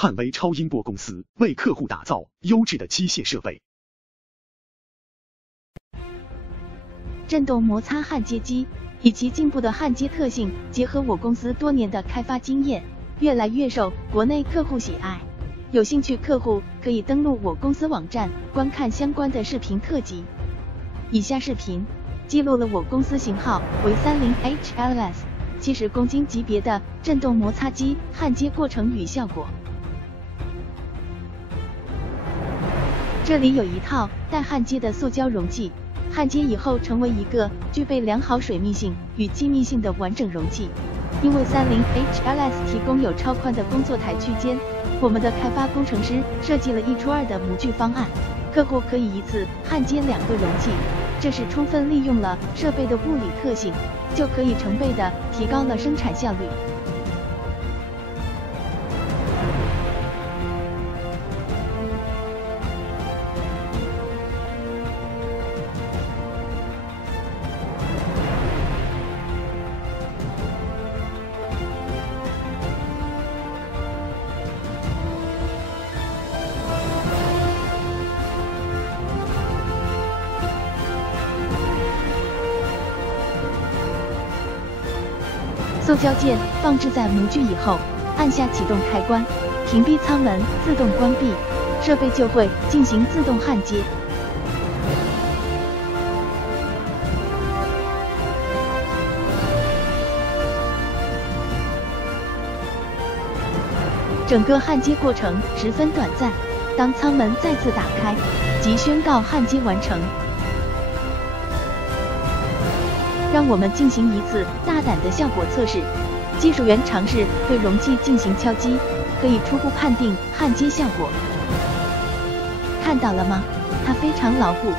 汉威超音波公司为客户打造优质的机械设备。振动摩擦焊接机以其进步的焊接特性，结合我公司多年的开发经验，越来越受国内客户喜爱。有兴趣客户可以登录我公司网站观看相关的视频特辑。以下视频记录了我公司型号为30HLS 70公斤级别的振动摩擦机焊接过程与效果。这里有一套待焊接的塑胶容器，焊接以后成为一个具备良好水密性与气密性的完整容器。因为30HLS 提供有超宽的工作台区间，我们的开发工程师设计了1出2的模具方案，客户可以一次焊接2个容器，这是充分利用了设备的物理特性，就可以成倍的提高了生产效率。塑胶件放置在模具以后，按下启动开关，屏蔽舱门自动关闭，设备就会进行自动焊接。整个焊接过程十分短暂，当舱门再次打开，即宣告焊接完成。让我们进行一次大胆的效果测试。技术员尝试对容器进行敲击，可以初步判定焊接效果。看到了吗？它非常牢固，